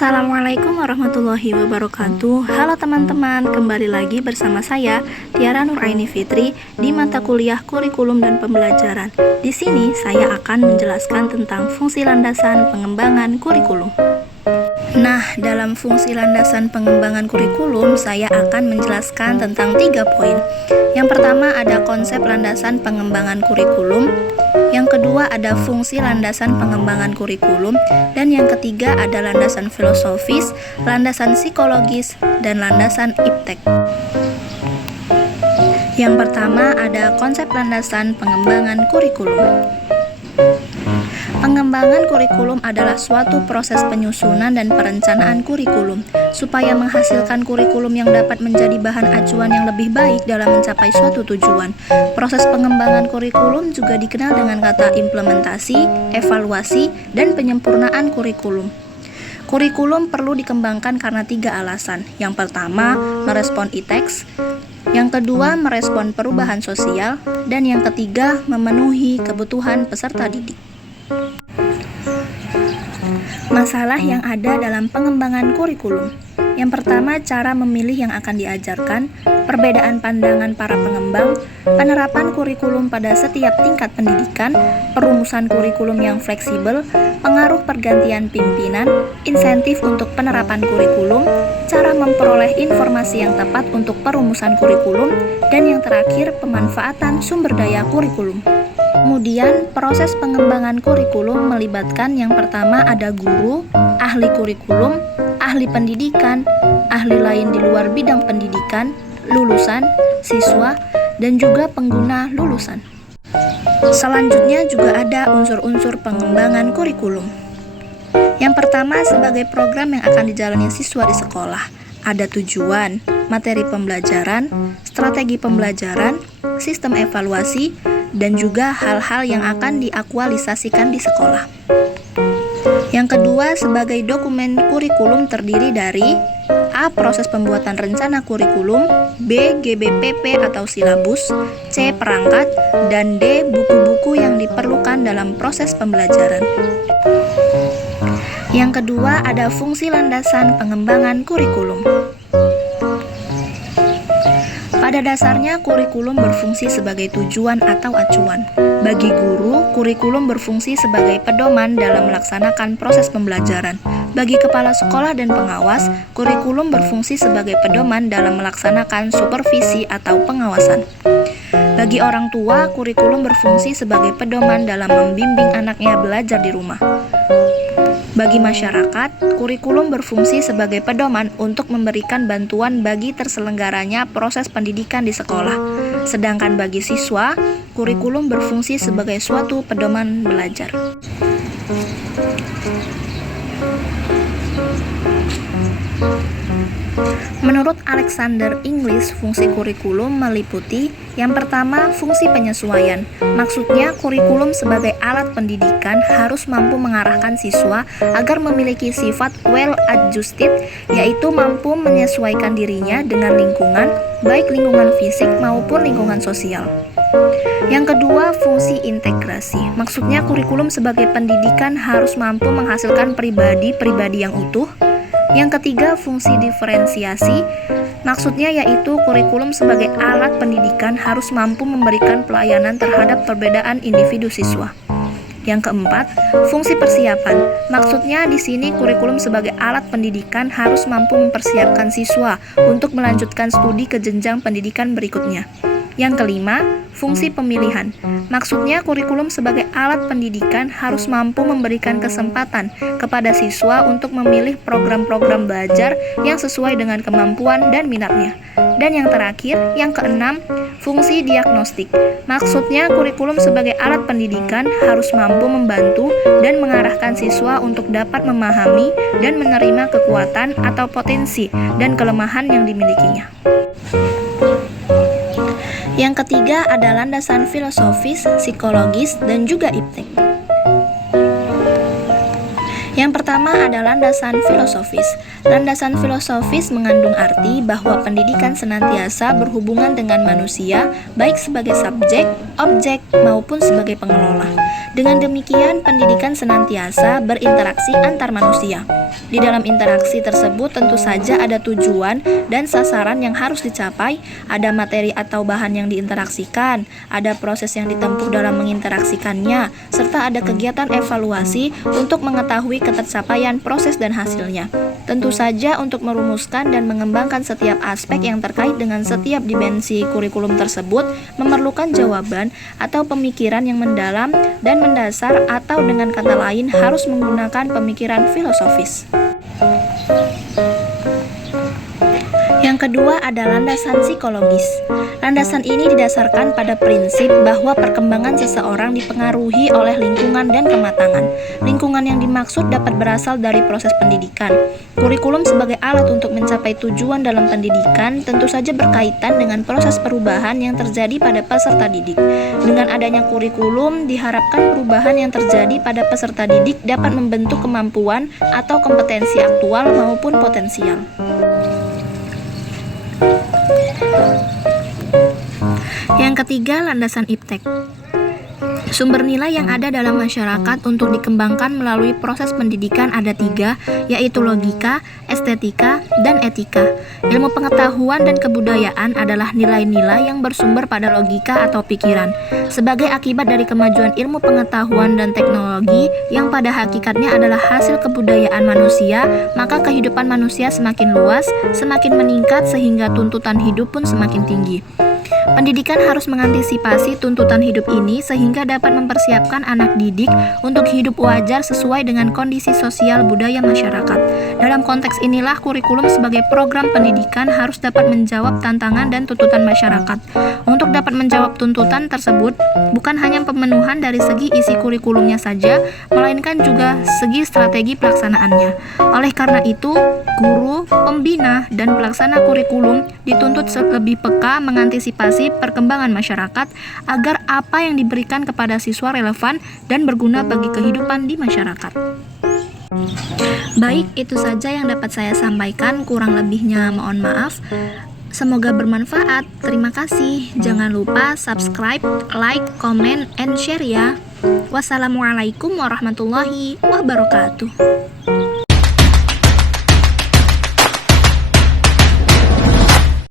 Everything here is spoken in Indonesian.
Assalamualaikum warahmatullahi wabarakatuh. Halo teman-teman, kembali lagi bersama saya Tiara Nuraini Fitri di mata kuliah Kurikulum dan Pembelajaran. Di sini saya akan menjelaskan tentang fungsi landasan pengembangan kurikulum. Nah, dalam fungsi landasan pengembangan kurikulum, saya akan menjelaskan tentang 3 poin. Yang pertama ada konsep landasan pengembangan kurikulum. Yang kedua ada fungsi landasan pengembangan kurikulum. Dan yang ketiga ada landasan filosofis, landasan psikologis, dan landasan iptek. Yang pertama ada konsep landasan pengembangan kurikulum. Pengembangan kurikulum adalah suatu proses penyusunan dan perencanaan kurikulum supaya menghasilkan kurikulum yang dapat menjadi bahan acuan yang lebih baik dalam mencapai suatu tujuan. Proses pengembangan kurikulum juga dikenal dengan kata implementasi, evaluasi, dan penyempurnaan kurikulum. Kurikulum perlu dikembangkan karena 3 alasan. Yang pertama, merespon e-text. Yang kedua, merespon perubahan sosial. Dan yang ketiga, memenuhi kebutuhan peserta didik. Masalah yang ada dalam pengembangan kurikulum. Yang pertama, cara memilih yang akan diajarkan, perbedaan pandangan para pengembang, penerapan kurikulum pada setiap tingkat pendidikan, perumusan kurikulum yang fleksibel, pengaruh pergantian pimpinan, insentif untuk penerapan kurikulum, cara memperoleh informasi yang tepat untuk perumusan kurikulum, dan yang terakhir, pemanfaatan sumber daya kurikulum. Kemudian, proses pengembangan kurikulum melibatkan yang pertama ada guru, ahli kurikulum, ahli pendidikan, ahli lain di luar bidang pendidikan, lulusan, siswa, dan juga pengguna lulusan. Selanjutnya juga ada unsur-unsur pengembangan kurikulum. Yang pertama sebagai program yang akan dijalani siswa di sekolah. Ada tujuan, materi pembelajaran, strategi pembelajaran, sistem evaluasi, dan juga hal-hal yang akan diaktualisasikan di sekolah. Yang kedua, sebagai dokumen kurikulum terdiri dari A. Proses pembuatan rencana kurikulum, B. GBPP atau silabus, C. Perangkat, dan D. Buku-buku yang diperlukan dalam proses pembelajaran. Yang kedua, ada fungsi landasan pengembangan kurikulum. Pada dasarnya, kurikulum berfungsi sebagai tujuan atau acuan. Bagi guru, kurikulum berfungsi sebagai pedoman dalam melaksanakan proses pembelajaran. Bagi kepala sekolah dan pengawas, kurikulum berfungsi sebagai pedoman dalam melaksanakan supervisi atau pengawasan. Bagi orang tua, kurikulum berfungsi sebagai pedoman dalam membimbing anaknya belajar di rumah. Bagi masyarakat, kurikulum berfungsi sebagai pedoman untuk memberikan bantuan bagi terselenggaranya proses pendidikan di sekolah. Sedangkan bagi siswa, kurikulum berfungsi sebagai suatu pedoman belajar. Menurut Alexander Inglis, fungsi kurikulum meliputi yang pertama, fungsi penyesuaian. Maksudnya, kurikulum sebagai alat pendidikan harus mampu mengarahkan siswa agar memiliki sifat well-adjusted, yaitu mampu menyesuaikan dirinya dengan lingkungan, baik lingkungan fisik maupun lingkungan sosial. Yang kedua, fungsi integrasi. Maksudnya, kurikulum sebagai pendidikan harus mampu menghasilkan pribadi-pribadi yang utuh. Yang ketiga, fungsi diferensiasi. Maksudnya yaitu kurikulum sebagai alat pendidikan harus mampu memberikan pelayanan terhadap perbedaan individu siswa. Yang keempat, fungsi persiapan. Maksudnya di sini kurikulum sebagai alat pendidikan harus mampu mempersiapkan siswa untuk melanjutkan studi ke jenjang pendidikan berikutnya. Yang kelima, fungsi pemilihan. Maksudnya kurikulum sebagai alat pendidikan harus mampu memberikan kesempatan kepada siswa untuk memilih program-program belajar yang sesuai dengan kemampuan dan minatnya. Dan yang terakhir, yang keenam, fungsi diagnostik. Maksudnya kurikulum sebagai alat pendidikan harus mampu membantu dan mengarahkan siswa untuk dapat memahami dan menerima kekuatan atau potensi dan kelemahan yang dimilikinya. Yang ketiga ada landasan filosofis, psikologis, dan juga iptek. Yang pertama ada landasan filosofis. Landasan filosofis mengandung arti bahwa pendidikan senantiasa berhubungan dengan manusia, baik sebagai subjek, objek, maupun sebagai pengelola. Dengan demikian, pendidikan senantiasa berinteraksi antar manusia. Di dalam interaksi tersebut tentu saja ada tujuan dan sasaran yang harus dicapai, ada materi atau bahan yang diinteraksikan, ada proses yang ditempuh dalam menginteraksikannya, serta ada kegiatan evaluasi untuk mengetahui ketercapaian proses dan hasilnya. Tentu saja untuk merumuskan dan mengembangkan setiap aspek yang terkait dengan setiap dimensi kurikulum tersebut memerlukan jawaban atau pemikiran yang mendalam dan mendasar, atau dengan kata lain harus menggunakan pemikiran filosofis. Yang kedua ada landasan psikologis. Landasan ini didasarkan pada prinsip bahwa perkembangan seseorang dipengaruhi oleh lingkungan dan kematangan. Lingkungan yang dimaksud dapat berasal dari proses pendidikan. Kurikulum sebagai alat untuk mencapai tujuan dalam pendidikan tentu saja berkaitan dengan proses perubahan yang terjadi pada peserta didik. Dengan adanya kurikulum, diharapkan perubahan yang terjadi pada peserta didik dapat membentuk kemampuan atau kompetensi aktual maupun potensial. Yang ketiga, landasan iptek. Sumber nilai yang ada dalam masyarakat untuk dikembangkan melalui proses pendidikan ada 3, yaitu logika, estetika, dan etika. Ilmu pengetahuan dan kebudayaan adalah nilai-nilai yang bersumber pada logika atau pikiran. Sebagai akibat dari kemajuan ilmu pengetahuan dan teknologi yang pada hakikatnya adalah hasil kebudayaan manusia, maka kehidupan manusia semakin luas, semakin meningkat sehingga tuntutan hidup pun semakin tinggi. Pendidikan harus mengantisipasi tuntutan hidup ini sehingga dapat mempersiapkan anak didik untuk hidup wajar sesuai dengan kondisi sosial budaya masyarakat. Dalam konteks inilah kurikulum sebagai program pendidikan harus dapat menjawab tantangan dan tuntutan masyarakat. Untuk dapat menjawab tuntutan tersebut, bukan hanya pemenuhan dari segi isi kurikulumnya saja, melainkan juga segi strategi pelaksanaannya. Oleh karena itu, guru, pembina, dan pelaksana kurikulum dituntut lebih peka mengantisipasi perkembangan masyarakat agar apa yang diberikan kepada siswa relevan dan berguna bagi kehidupan di masyarakat. Baik, itu saja yang dapat saya sampaikan, kurang lebihnya mohon maaf. Semoga bermanfaat. Terima kasih. Jangan lupa subscribe, like, comment, and share ya. Wassalamualaikum warahmatullahi wabarakatuh.